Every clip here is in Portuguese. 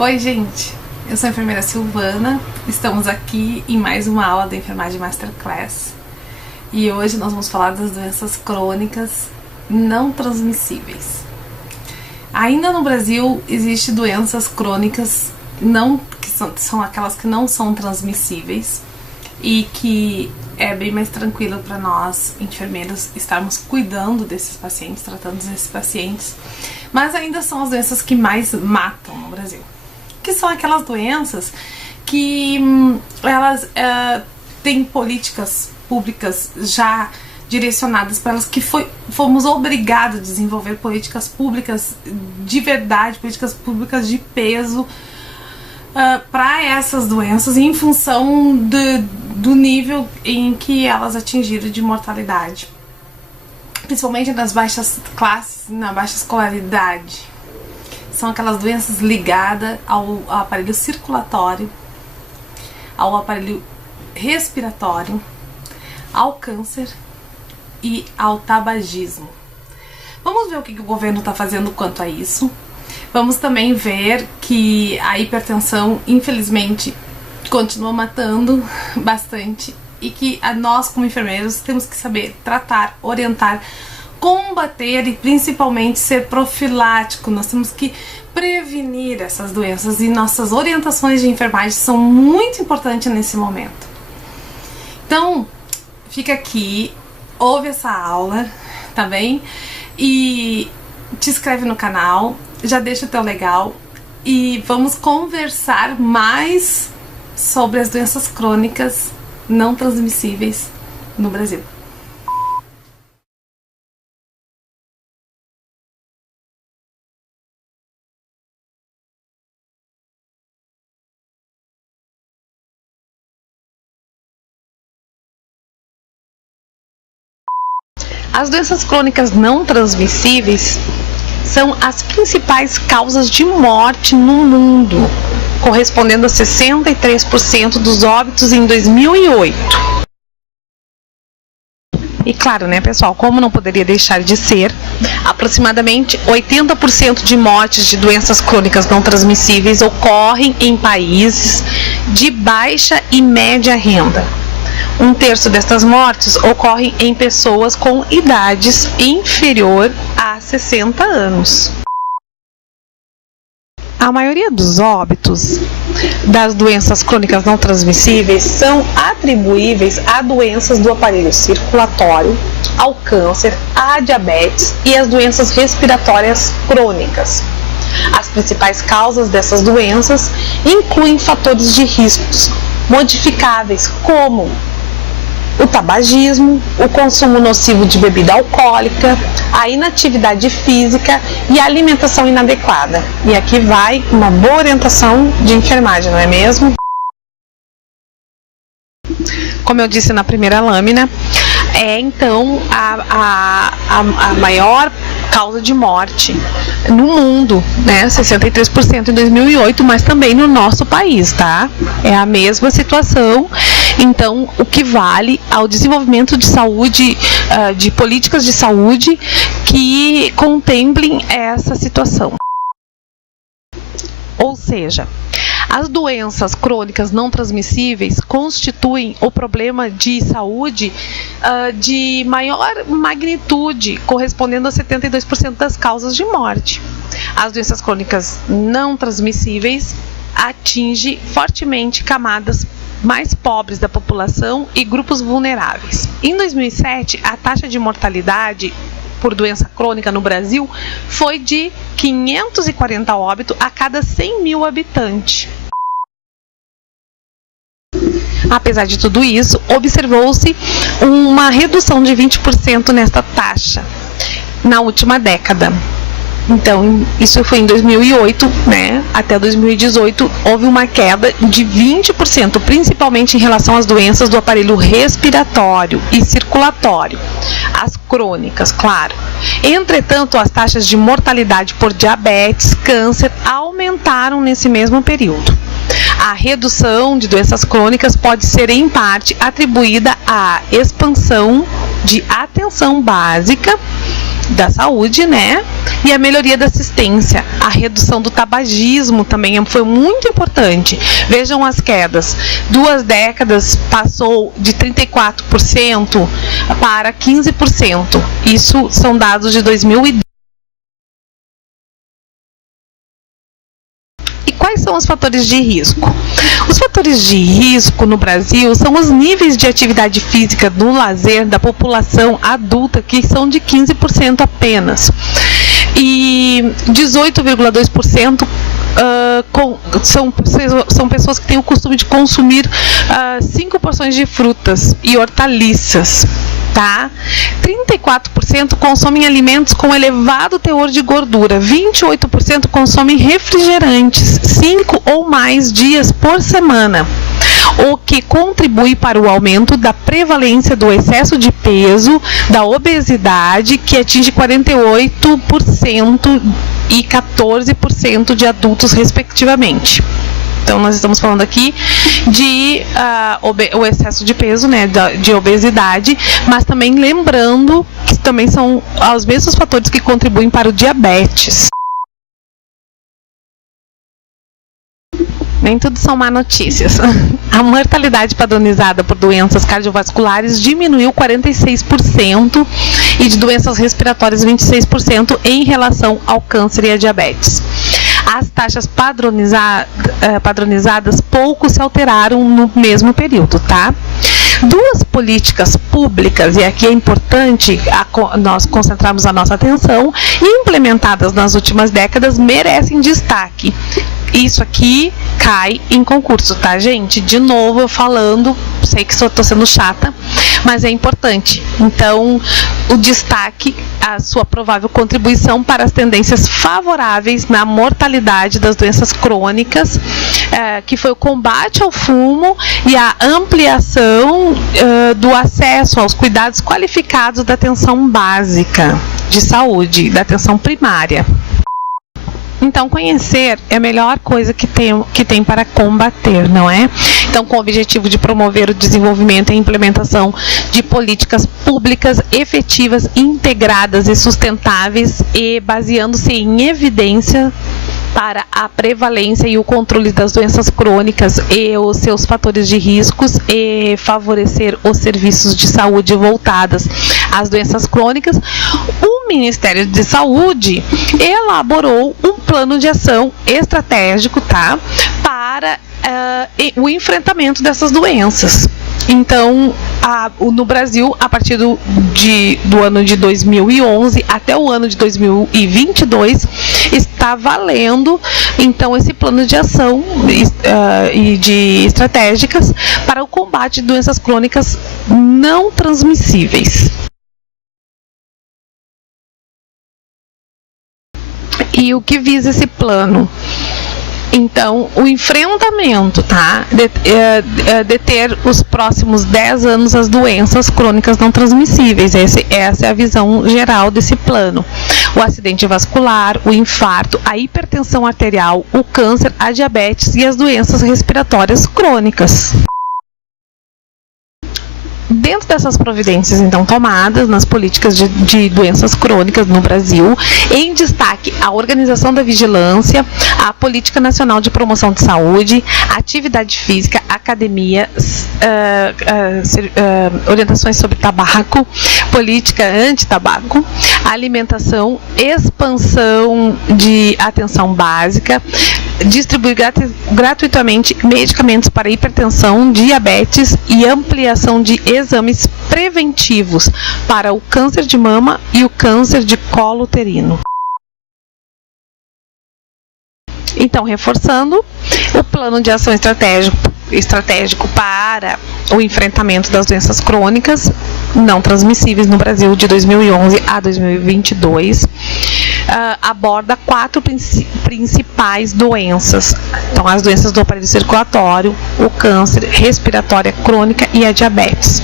Oi, gente, eu sou a enfermeira Silvana, estamos aqui em mais uma aula da Enfermagem Masterclass e hoje nós vamos falar das doenças crônicas não transmissíveis. Ainda no Brasil existem doenças crônicas que são aquelas que não são transmissíveis e que é bem mais tranquilo para nós, enfermeiros, estarmos cuidando desses pacientes, tratando desses pacientes, mas ainda são as doenças que mais matam no Brasil. Que são aquelas doenças que elas têm políticas públicas já direcionadas para elas, que fomos obrigados a desenvolver políticas públicas de verdade, políticas públicas de peso para essas doenças em função do nível em que elas atingiram de mortalidade, principalmente nas baixas classes, na baixa escolaridade. São aquelas doenças ligadas ao aparelho circulatório, ao aparelho respiratório, ao câncer e ao tabagismo. Vamos ver o que o governo está fazendo quanto a isso. Vamos também ver que a hipertensão, infelizmente, continua matando bastante e que nós, como enfermeiros, temos que saber tratar, orientar, combater e principalmente ser profilático. Nós temos que prevenir essas doenças e nossas orientações de enfermagem são muito importantes nesse momento. Então, fica aqui, ouve essa aula, tá bem? E te inscreve no canal, já deixa o teu legal e vamos conversar mais sobre as doenças crônicas não transmissíveis no Brasil. As doenças crônicas não transmissíveis são as principais causas de morte no mundo, correspondendo a 63% dos óbitos em 2008. E claro, né, pessoal, como não poderia deixar de ser, aproximadamente 80% de mortes de doenças crônicas não transmissíveis ocorrem em países de baixa e média renda. 1/3 destas mortes ocorrem em pessoas com idades inferior a 60 anos. A maioria dos óbitos das doenças crônicas não transmissíveis são atribuíveis a doenças do aparelho circulatório, ao câncer, à diabetes e às doenças respiratórias crônicas. As principais causas dessas doenças incluem fatores de riscos modificáveis como o tabagismo, o consumo nocivo de bebida alcoólica, a inatividade física e a alimentação inadequada. E aqui vai uma boa orientação de enfermagem, não é mesmo? Como eu disse na primeira lâmina, então a maior causa de morte no mundo, né, 63% em 2008, mas também no nosso país, tá? É a mesma situação, então o que vale ao desenvolvimento de saúde, de políticas de saúde que contemplem essa situação. Ou seja, as doenças crônicas não transmissíveis constituem o problema de saúde de maior magnitude, correspondendo a 72% das causas de morte. As doenças crônicas não transmissíveis atingem fortemente camadas mais pobres da população e grupos vulneráveis. Em 2007, a taxa de mortalidade por doença crônica no Brasil foi de 540 óbitos a cada 100 mil habitantes. Apesar de tudo isso, observou-se uma redução de 20% nesta taxa na última década. Então, isso foi em 2008, né? Até 2018 houve uma queda de 20%, principalmente em relação às doenças do aparelho respiratório e circulatório, as crônicas, claro. Entretanto, as taxas de mortalidade por diabetes, câncer aumentaram nesse mesmo período. A redução de doenças crônicas pode ser, em parte, atribuída à expansão de atenção básica da saúde, né? E a melhoria da assistência. A redução do tabagismo também foi muito importante. Vejam as quedas. 2 décadas passou de 34% para 15%. Isso são dados de 2010. Quais são os fatores de risco? Os fatores de risco no Brasil são os níveis de atividade física no lazer da população adulta, que são de 15% apenas. E 18,2% são pessoas que têm o costume de consumir 5 porções de frutas e hortaliças. Tá? 34% consomem alimentos com elevado teor de gordura, 28% consomem refrigerantes 5 ou mais dias por semana, o que contribui para o aumento da prevalência do excesso de peso, da obesidade, que atinge 48% e 14% de adultos, respectivamente. Então, nós estamos falando aqui de o excesso de peso, né, de obesidade, mas também lembrando que também são os mesmos fatores que contribuem para o diabetes. Nem tudo são má notícias. A mortalidade padronizada por doenças cardiovasculares diminuiu 46% e de doenças respiratórias 26% em relação ao câncer e a diabetes. As taxas padronizadas pouco se alteraram no mesmo período, tá? 2 políticas públicas, e aqui é importante nós concentrarmos a nossa atenção, implementadas nas últimas décadas, merecem destaque. Isso aqui cai em concurso, tá, gente? De novo eu falando, sei que estou sendo chata, mas é importante. Então, o destaque, a sua provável contribuição para as tendências favoráveis na mortalidade das doenças crônicas, que foi o combate ao fumo e a ampliação do acesso aos cuidados qualificados da atenção básica de saúde, da atenção primária. Então, conhecer é a melhor coisa que tem para combater, não é? Então, com o objetivo de promover o desenvolvimento e a implementação de políticas públicas efetivas, integradas e sustentáveis e baseando-se em evidência para a prevalência e o controle das doenças crônicas e os seus fatores de riscos e favorecer os serviços de saúde voltados às doenças crônicas, o Ministério de Saúde elaborou um plano de ação estratégico, tá, para o enfrentamento dessas doenças. Então, no Brasil, a partir do ano de 2011 até o ano de 2022, está valendo, então, esse plano de ação e de estratégicas para o combate de doenças crônicas não transmissíveis. E o que visa esse plano? Então, o enfrentamento, tá? Deter os próximos 10 anos as doenças crônicas não transmissíveis. Essa é a visão geral desse plano. O acidente vascular, o infarto, a hipertensão arterial, o câncer, a diabetes e as doenças respiratórias crônicas. Dentro dessas providências, então, tomadas nas políticas de doenças crônicas no Brasil, em destaque a organização da vigilância, a Política Nacional de Promoção de Saúde, atividade física, academia, orientações sobre tabaco, política anti-tabaco, alimentação, expansão de atenção básica, distribuir gratuitamente medicamentos para hipertensão, diabetes e ampliação de exames preventivos para o câncer de mama e o câncer de colo uterino. Então, reforçando, o plano de ação estratégico para o enfrentamento das doenças crônicas não transmissíveis no Brasil de 2011 a 2022 aborda 4 principais doenças. Então, as doenças do aparelho circulatório, o câncer, respiratória crônica e a diabetes.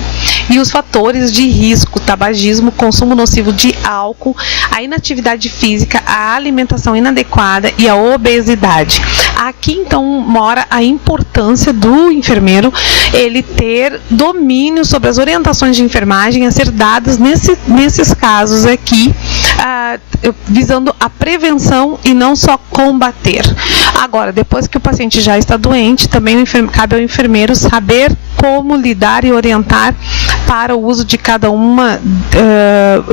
E os fatores de risco: tabagismo, consumo nocivo de álcool, a inatividade física, a alimentação inadequada e a obesidade. Aqui aqui então mora a importância do enfermeiro ele ter domínio sobre as orientações de enfermagem a ser dadas nesses casos aqui, visando a prevenção e não só combater. Agora, depois que o paciente já está doente, também cabe ao enfermeiro saber como lidar e orientar para o uso de cada uma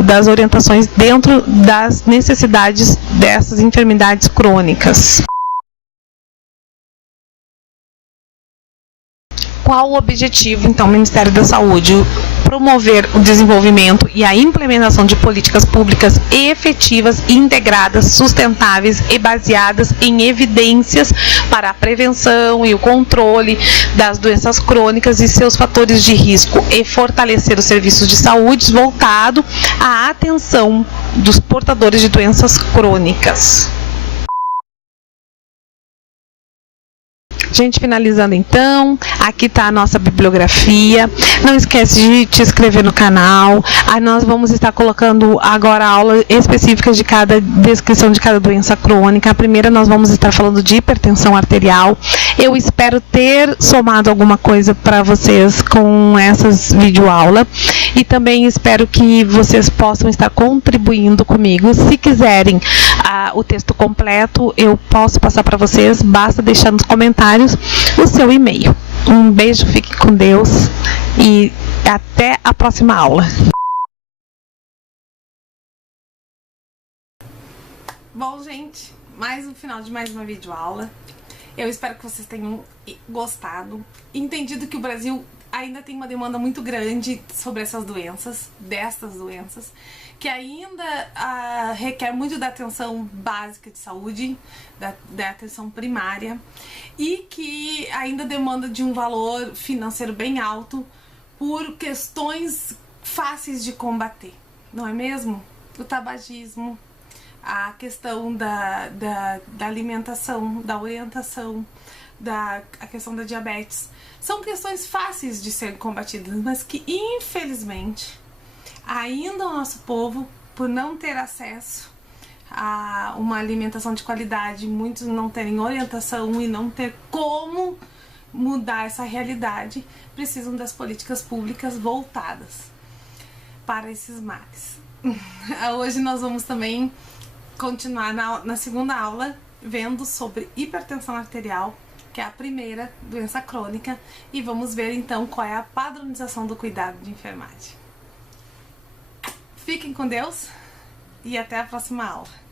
das orientações dentro das necessidades dessas enfermidades crônicas. Qual o objetivo, então, do Ministério da Saúde? Promover o desenvolvimento e a implementação de políticas públicas efetivas, integradas, sustentáveis e baseadas em evidências para a prevenção e o controle das doenças crônicas e seus fatores de risco, e fortalecer os serviços de saúde voltado à atenção dos portadores de doenças crônicas. Gente, finalizando então, aqui está a nossa bibliografia. Não esquece de te inscrever no canal. Nós vamos estar colocando agora aulas específicas de cada descrição de cada doença crônica. A primeira nós vamos estar falando de hipertensão arterial. Eu espero ter somado alguma coisa para vocês com essas videoaulas. E também espero que vocês possam estar contribuindo comigo. Se quiserem o texto completo, eu posso passar para vocês. Basta deixar nos comentários o seu e-mail. Um beijo, fique com Deus e até a próxima aula. Bom, gente, no final de mais uma videoaula. Eu espero que vocês tenham gostado, entendido que o Brasil ainda tem uma demanda muito grande sobre essas doenças, que ainda requer muito da atenção básica de saúde, da atenção primária, e que ainda demanda de um valor financeiro bem alto por questões fáceis de combater, não é mesmo? O tabagismo, a questão da alimentação, da orientação, a questão da diabetes. São questões fáceis de serem combatidas, mas que, infelizmente, ainda o nosso povo, por não ter acesso a uma alimentação de qualidade, muitos não terem orientação e não ter como mudar essa realidade, precisam das políticas públicas voltadas para esses males. Hoje nós vamos também continuar na segunda aula vendo sobre hipertensão arterial, que é a primeira doença crônica, e vamos ver então qual é a padronização do cuidado de enfermagem. Fiquem com Deus e até a próxima aula.